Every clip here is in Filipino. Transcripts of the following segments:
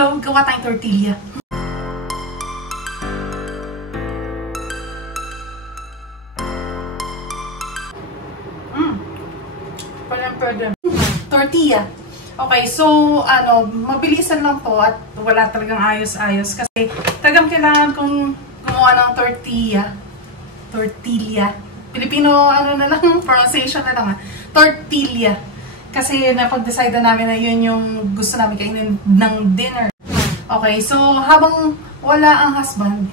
Hello, gawa tayong tortilla. Pwede. Tortilla. Okay, so, mabilisan lang to at wala talagang ayos-ayos kasi tagang kailangan kong gumawa ng tortilla. Tortilla. Pilipino, na lang, pronunciation na lang Tortilla. Kasi napag-decide na namin na yun yung gusto namin kainin ng dinner. Okay, so habang wala ang husband,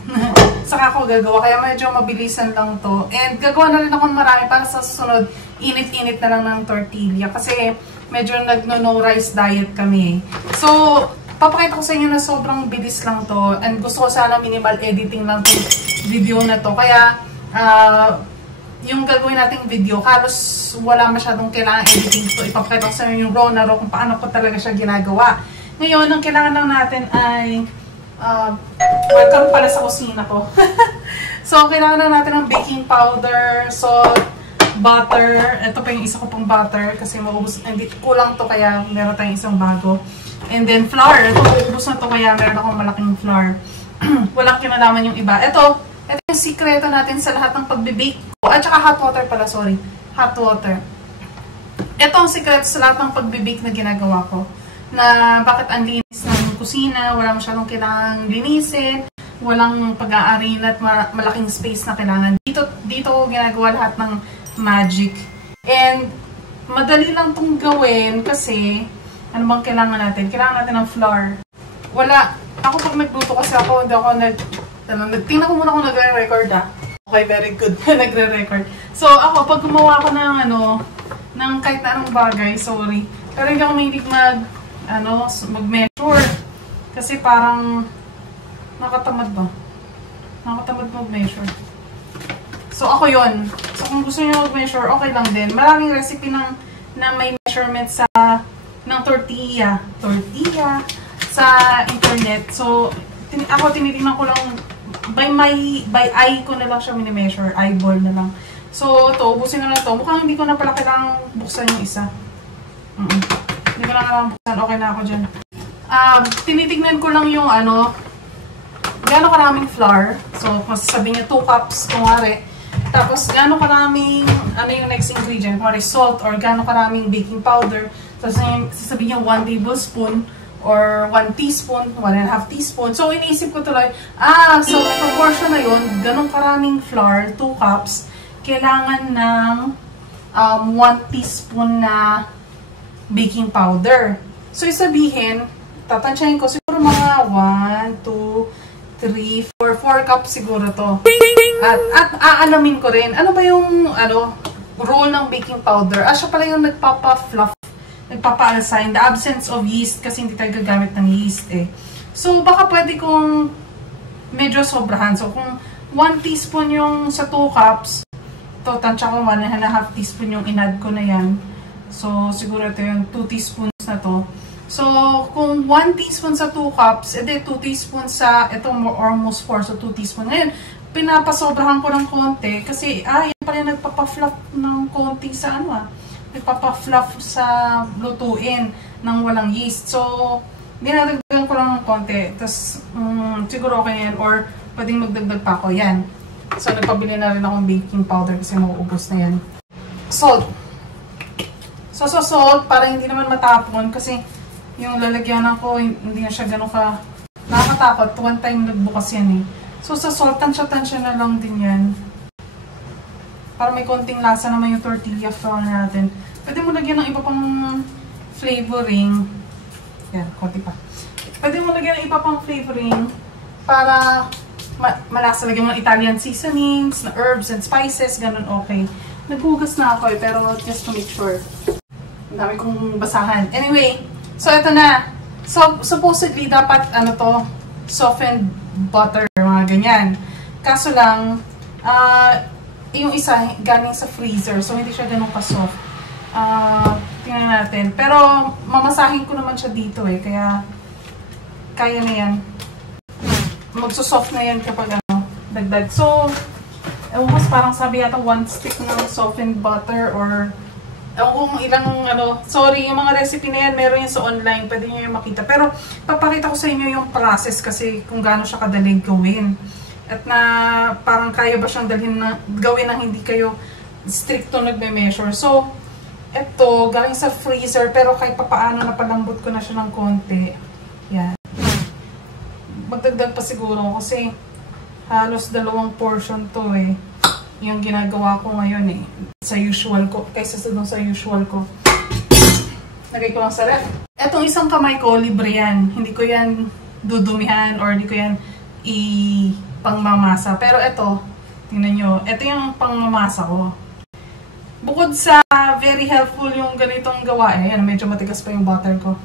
saka ako gagawa. Kaya medyo mabilisan lang to. And gagawa na rin ako marami para sa susunod, init-init na lang ng tortilla. Kasi medyo nagno-no rice diet kami. So, papakita ko sa inyo na sobrang bilis lang to. And gusto ko sana minimal editing lang tong video na to. Kaya, yung gagawin nating video, halos wala masyadong kailangan editing to. Ipapakita ko sa inyo yung raw na raw kung paano ko talaga siya ginagawa. Ngayon, ang kailangan lang natin ay welcome pala sa kusina ko. So, kailangan lang natin ng baking powder, salt, butter. Ito pa yung isa ko pang butter kasi maubos. Hindi kulang to kaya meron tayong isang bago. And then flour. Ito maubos na to kaya meron akong malaking flour. Walang kinalaman yung iba. Ito yung sikreto natin sa lahat ng pagbe-bake ko. At saka hot water pala, sorry. Hot water. Ito ang sikreto sa lahat ng pagbe-bake na ginagawa ko. Na bakit ang linis ng kusina, wala masyadong kailangang linisin, walang pag-aarin at malaking space na kailangan. Dito ko ginagawa lahat ng magic. And madali lang itong gawin kasi ano bang kailangan natin? Kailangan natin ng flour. Wala. Ako pag nagluto kasi ako, hindi ako tingnan ko muna kung nagre-record Okay, very good. Nagre-record. So ako, pag gumawa ako ng kahit na anong bagay, sorry. Pero hindi ako mahilig mag-measure. Kasi parang nakatamad ba? Nakatamad mag-measure. So, ako yon. So, kung gusto niyo mag-measure, okay lang din. Maraming recipe na may measurement ng tortilla. Tortilla sa internet. So, ako tinitingnan ko lang, by eye ko na lang siya mini-measure. Eyeball na lang. So, ito, ubusin na lang ito. Mukhang hindi ko na pala kailangang buksan yung isa. Hindi ko na kailangang buksan. Okay na ako dyan. Tinitignan ko lang yung gaano karaming flour. So, kung sasabihin niya 2 cups, kunwari. Tapos, gaano karaming, yung next ingredient, kunwari salt, or gaano karaming baking powder. So, sasabihin niya 1 tablespoon, or 1 teaspoon, 1.5 teaspoon. So, iniisip ko tuloy, so, proportion na yun, ganong karaming flour, 2 cups, kailangan ng 1 teaspoon na baking powder. So, isabihin, tatansyahin ko, siguro mga 1, 2, 3, 4 cups siguro to. At aalamin ko rin, ano ba yung role ng baking powder? Siya pala yung nagpapa-fluff, nagpapa-alsign, the absence of yeast kasi hindi tayo gagamit ng yeast So, baka pwede kong medyo sobrahan. So, kung 1 teaspoon yung sa 2 cups, to tansya ko 1.5 teaspoon yung in-add ko na yan. So, siguro ito yung 2 teaspoons na to. So, kung 1 teaspoon sa 2 cups, edi 2 teaspoons sa, ito almost 4, so 2 teaspoon. Ngayon, pinapasobrahan ko ng konti kasi, yan pala yung nagpapa-fluff ng konti sa nagpapa-fluff sa lutuin ng walang yeast. So, dinadagdagan ko lang ng konti. Tapos, siguro okay yan. Or, pwedeng magdagdag pa ako. Yan. So, nagpabili na rin akong baking powder kasi mauubos na yan. Salt. So, salt, para hindi naman matapon kasi yung lalagyanan ko, hindi na siya gano'n ka nakakatakot. One time nagbukas yan So, sa salt, tansya na lang din yan. Para may konting lasa naman yung tortilla flour natin. Pwede mo lagyan ng iba pang flavoring. Yan, konti pa. Pwede mo lagyan ng iba pang flavoring para malasa. Lagyan mo ng Italian seasonings, na herbs and spices, ganun okay. Naghugas na ako pero just to make sure. Ang dami kong basahan. Anyway, so ito na. So, supposedly, dapat, softened butter, mga ganyan. Kaso lang, yung isa, galing sa freezer. So, hindi siya ganun ka-soft. Tingnan natin. Pero, mamasahin ko naman siya dito kaya, kaya na yan. Magsusoft na yan kapag dagdag. So, parang sabi yata 1 stick ng softened butter or kung ilang, sorry, yung mga recipe na yan, meron yan sa online, pwede nyo yung makita. Pero, papakita ko sa inyo yung process kasi kung gaano siya kadaling gawin. At na, parang kaya ba siyang gawin ng hindi kayo stricto nagme-measure. So, eto, galing sa freezer, pero kahit papaano napalambot ko na siya ng konti. Yan. Magdagdag pa siguro kasi halos 2 portion to eh. Yung ginagawa ko ngayon eh. Sa usual ko. Kaysa sa usual ko. Lagay ko lang sa ref. Etong isang kamay ko, libre yan. Hindi ko yan dudumihan or hindi ko yan pangmamasa. Pero eto, tingnan nyo. Eto yung pangmamasa ko. Bukod sa very helpful yung ganitong gawain. Yan, medyo matigas pa yung butter ko.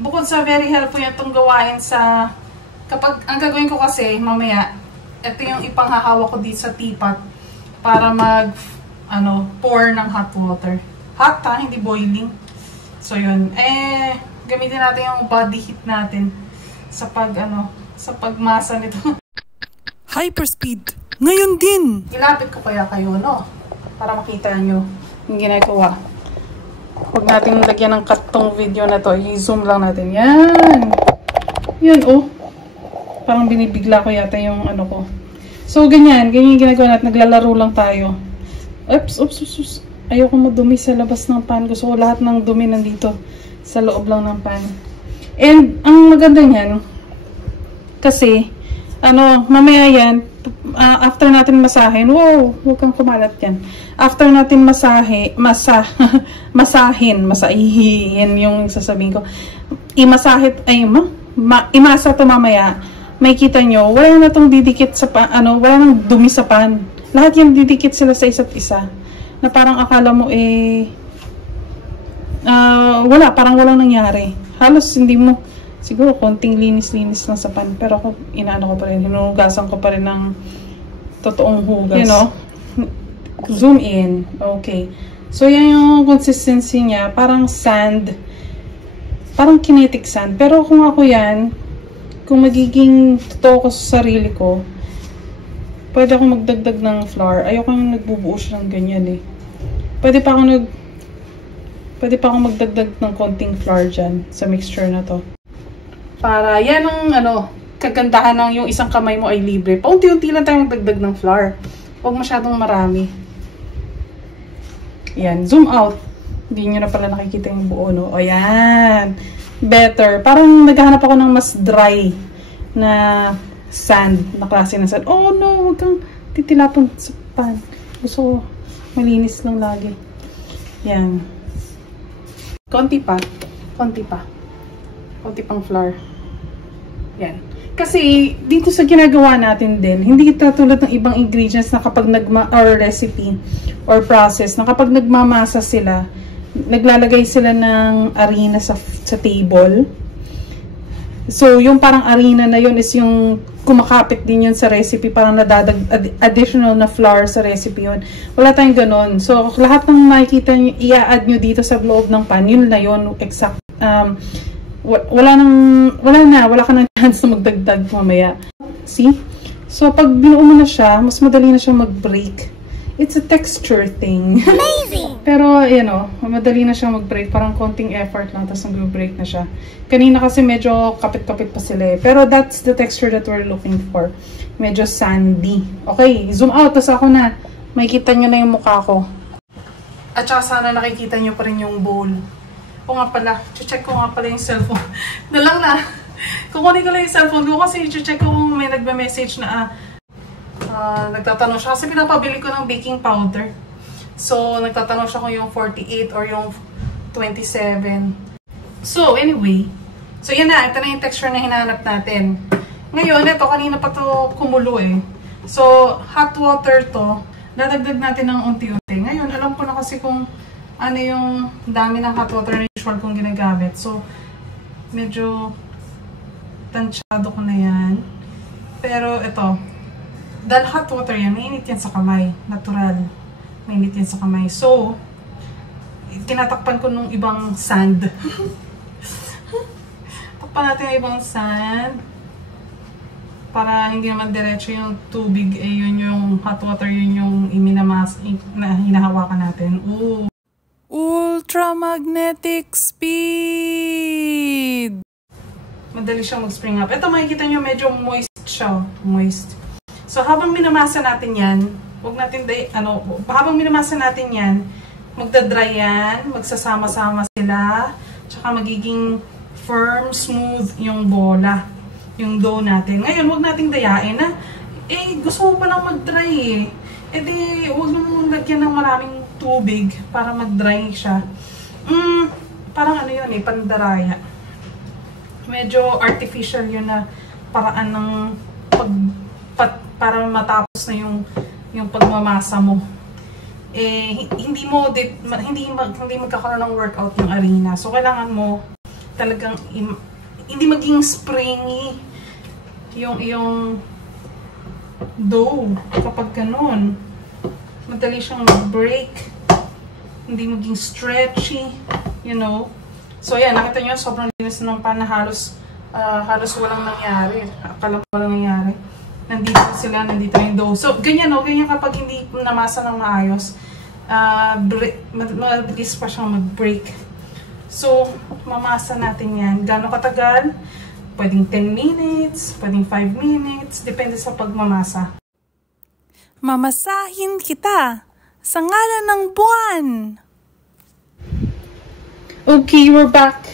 Bukod sa very helpful yung itong gawain sa... Kapag, ang gagawin ko kasi, mamaya, eto yung ipanghahawak ko dito sa teapot. Para pour ng hot water. Hot ha, hindi boiling. So yun. Gamitin natin yung body heat natin sa sa pagmasa nito. Hyperspeed. Ngayon din. Ilapit ko kaya kayo, no? Para makita nyo yung ginagawa. Huwag natin lagyan ng cut tong video na to. I-zoom lang natin. Yan. Yan, oh. Parang binibigla ko yata yung ko. So, ganyan yung ginagawa natin. Naglalaro lang tayo. Oops. Ayoko madumi sa labas ng pan. Gusto ko lahat ng dumi nandito sa loob lang ng pan. And, ang maganda niyan, kasi, mamaya yan, after natin masahin, wow, huwag kang kumalat yan. After natin masahihin yung sasabihin ko. Imasa to mamaya. May kita nyo, wala na itong didikit sa pan, wala nang dumi sa pan. Lahat yan didikit sila sa isa't isa. Na parang akala mo parang walang nangyari. Halos hindi mo, siguro konting linis-linis lang sa pan. Pero ako, ko pa rin, hinugasan ko pa rin ng totoong hugas. Zoom in. Okay. So, yan yung consistency niya. Parang sand. Parang kinetic sand. Pero kung ako yan, kung magiging totoo ko sa sarili ko, pwede akong magdagdag ng flour. Ayoko yung nagbubuo siya ng ganyan eh. Pwede pa akong magdagdag ng konting flour dyan sa mixture na to. Para yan ang kagandahan ng yung isang kamay mo ay libre. Paunti-unti lang tayo magdagdag ng flour. Huwag masyadong marami. Yan, zoom out. Hindi nyo na pala nakikita yung buo, no? O yan. Better. Parang naghahanap ako ng mas dry na sand, na klase ng sand. Oh no, huwag kang titilapon sa pan. Gusto ko malinis lang lagi. Yan. Konti pa. Konti pang flour. Yan. Kasi dito sa ginagawa natin din, hindi tulad ng ibang ingredients na kapag or recipe or process, na kapag nagmamasa sila, naglalagay sila ng harina sa table. So, yung parang harina na yun is yung kumakapit din yun sa recipe. Parang additional na flour sa recipe yun. Wala tayong ganon. So, lahat ng makikita nyo, i-add nyo dito sa loob ng pan, yun na yun. Exact. Wala ka ng chance na magdagdag mamaya. See? So, pag binuo mo na siya, mas madali na siya mag-break. It's a texture thing. Amazing! Pero, madali na siya mag-break. Parang konting effort lang, tapos nag-break na siya. Kanina kasi medyo kapit-kapit pa sila eh. Pero that's the texture that we're looking for. Medyo sandy. Okay, zoom out. Tapos ako na. Makikita nyo na yung mukha ko. At saka sana nakikita nyo pa rin yung bowl. O nga pala, check ko nga pala yung cellphone. Nalang na. Kukunin ko lang yung cellphone ko kasi check ko kung may nagba-message na nagtatanong siya. Kasi pinapabili ko ng baking powder. So, nagtatanong siya kung yung 48 or yung 27. So, anyway. So, yan na. Ito na yung texture na hinahanap natin. Ngayon, ito, kanina pa to kumulo eh. So, hot water to. Dadagdag natin ng unti-unti. Ngayon, alam ko na kasi kung ano yung dami ng hot water na usual kong ginagamit. So, medyo tansyado ko na yan. Pero, ito. Dahil hot water yan, mainit yan sa kamay. Natural. Mainit yan sa kamay. So, tinatakpan ko nung ibang sand. Takpan natin yung ibang sand. Para hindi naman diretso yung tubig. Yun yung hot water, yun yung hinahawakan natin. Ooh. ultramagnetic speed. Madali siyang mag-spring up. Ito makikita nyo medyo moist siya. Moist. So habang minamasa natin yan, habang minamasa natin yan, magdadry yan, magsasama-sama sila, tsaka magiging firm, smooth yung bola, yung dough natin. Ngayon, huwag nating dayain na, gusto mo palang mag-dry eh. Huwag mo lagyan ng maraming tubig para mag-dry siya. Parang ano yun pandaraya. Medyo artificial yun na paraan ng para matapos na yung pagmamasa mo. Hindi magkakaroon ng workout yung arena. So, kailangan mo talagang hindi maging springy yung dough kapag ganun. Madali siyang mag-break. Hindi maging stretchy, you know. So, ayan, nakita nyo, sobrang linis ng pan na halos walang nangyari. Akala walang nangyari. Nandito yung dough. So, ganyan kapag hindi namasa ng maayos, mabilis pa siyang mag-break. So, mamasa natin yan. Gano'ng katagal? Pwedeng 10 minutes, pwedeng 5 minutes, depende sa pagmamasa. Mamasahin kita sa ngalan ng buwan. Okay, we're back.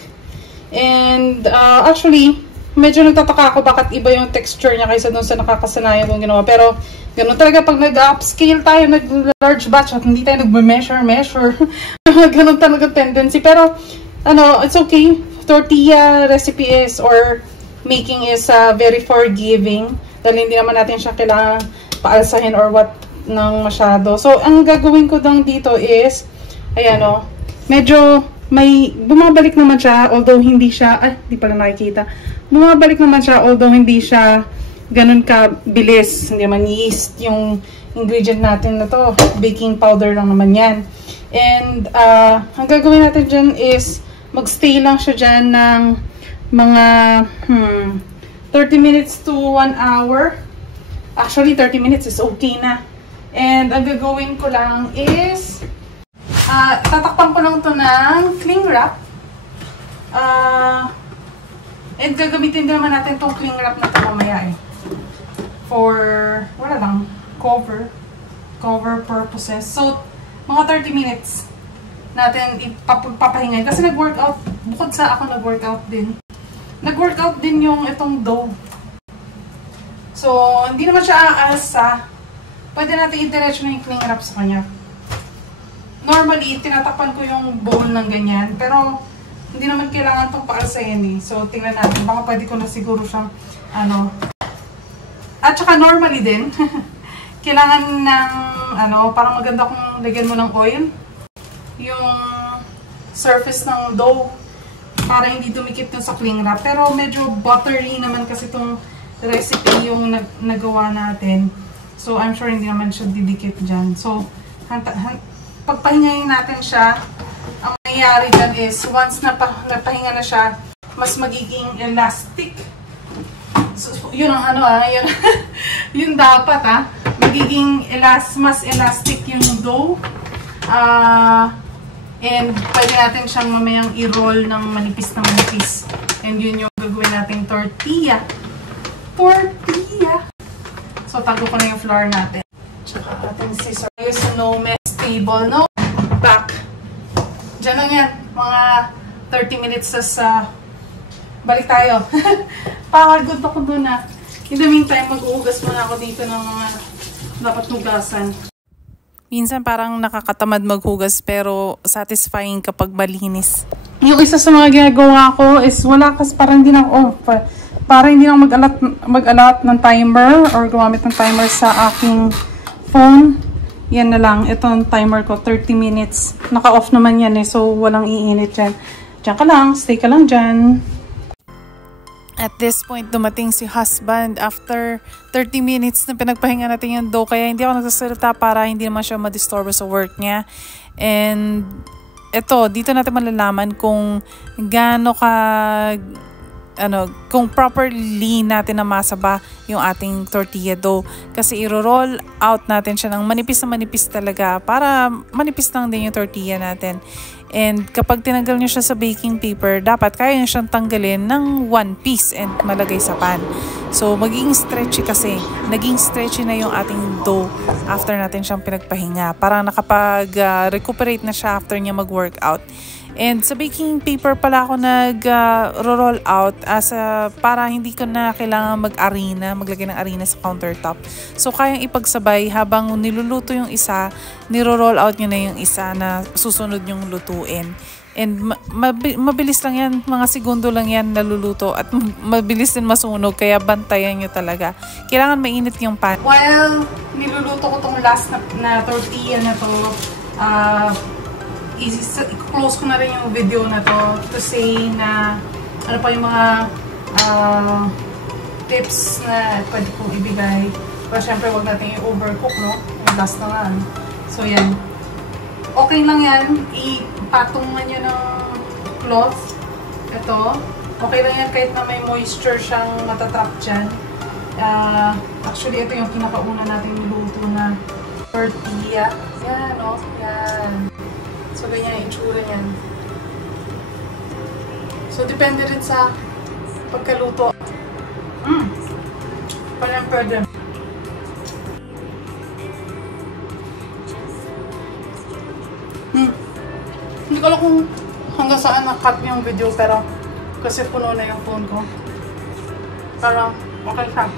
And actually, medyo nagtataka ako bakit iba yung texture niya kaysa dun sa nakakasanayan kong ginawa. Pero, ganun talaga pag nag-upscale tayo, nag-large batch, at hindi tayo nag-measure. Ganun talaga tendency. Pero, it's okay. Tortilla recipe is, or making is very forgiving. Dahil hindi naman natin siya kailangan paalsahin or what nang masyado. So, ang gagawin ko lang dito is, ayan medyo may bumabalik naman siya, although hindi siya, hindi pala nakikita. Bumabalik naman siya, although hindi siya ganun ka-bilis. Hindi naman yeast yung ingredient natin na to. Baking powder lang naman yan. And, ang gagawin natin dyan is, magstay lang siya dyan ng mga 30 minutes to 1 hour. Actually, 30 minutes is okay na. And, ang gagawin ko lang is, tatakpan ko lang to ng cling wrap. And gagamitin din naman natin tong cling wrap na ito mamaya for, wala lang, cover purposes. So, mga 30 minutes natin ipapahingayin. Kasi nag-workout, bukod sa ako nag-workout din. Nag-workout din yung itong dough. So, hindi naman siya aasa. Pwede natin i-diretso na yung cling wrap sa kanya. Normally, tinatakpan ko yung bowl ng ganyan. Pero, hindi naman kailangan itong paalsayin So, tingnan natin. Baka pwede ko na siguro siyang, At saka normally din, kailangan ng, parang maganda kung lagyan mo ng oil. Yung surface ng dough. Para hindi dumikit yung sa cling wrap. Pero, medyo buttery naman kasi itong recipe yung nagawa natin. So, I'm sure hindi naman siya didikit dyan. So, pagpahingayin natin siya, ang mangyayari dyan is, once napahinga na siya, mas magiging elastic. So, yun ang yun, yun dapat magiging mas elastic yung dough. And pwede natin siyang mamayang i-roll ng manipis na manipis. And yun yung gagawin nating tortilla. So, tago ko na yung flour natin. Tsaka ating scissors. Use no mess table, no? Back. Diyan lang yan. Mga 30 minutes sa balik tayo. Pagod ako dun In the meantime, mag-uugas muna ako dito ng mga dapat hugasan. Minsan parang nakakatamad maghugas pero satisfying kapag malinis. Yung isa sa mga ginagawa ko is parang hindi na para hindi na mag-alat ng timer or gumamit ng timer sa aking phone. Yan na lang. Ito ang timer ko, 30 minutes. Naka-off naman yan so walang iinit dyan. Diyan ka lang, stay ka lang dyan. At this point, dumating si husband after 30 minutes na pinagpahinga natin yung dough. Kaya hindi ako nagsasalita para hindi naman siya ma-disturb sa work niya. And dito natin malalaman kung kung properly natin namasa ba yung ating tortilla dough. Kasi i-roll out natin siya ng manipis na manipis talaga para manipis lang din yung tortilla natin. And kapag tinanggal nyo siya sa baking paper, dapat kaya nyo siyang tanggalin ng one piece and malagay sa pan. So, magiging stretchy kasi. Naging stretchy na yung ating dough after natin siyang pinagpahinga. Parang nakapag-recuperate na siya after niya mag-workout. And sa baking paper pala ako nag-roll out para hindi ko na kailangan maglagay ng arena sa countertop. So, kayang ipagsabay habang niluluto yung isa, niro-roll out nyo na yung isa na susunod yung lutuin. And mabilis lang yan, mga segundo lang yan naluluto at mabilis din masunog, kaya bantayan nyo talaga. Kailangan mainit yung pan. While niluluto ko tong last na tortilla na to, i-close ko na rin yung video na to say na ano pa yung mga tips na pwede kong ibigay. Pero syempre wag natin i-overcook, no? Yung last na nga. So yan. Okay lang yan. Ipatungan nyo ng cloth. Ito. Okay lang yan kahit na may moisture siyang matatrap dyan. Actually, ito yung kinakauna natin niluto na tortilla. Yan, no? Yan. So, ganyan yung itsura niyan. So, depende rin sa pagkaluto. Parang pwede. Hindi ko alam kung hanggang saan na-cut yung video, pero kasi puno na yung phone ko. Parang okay siya.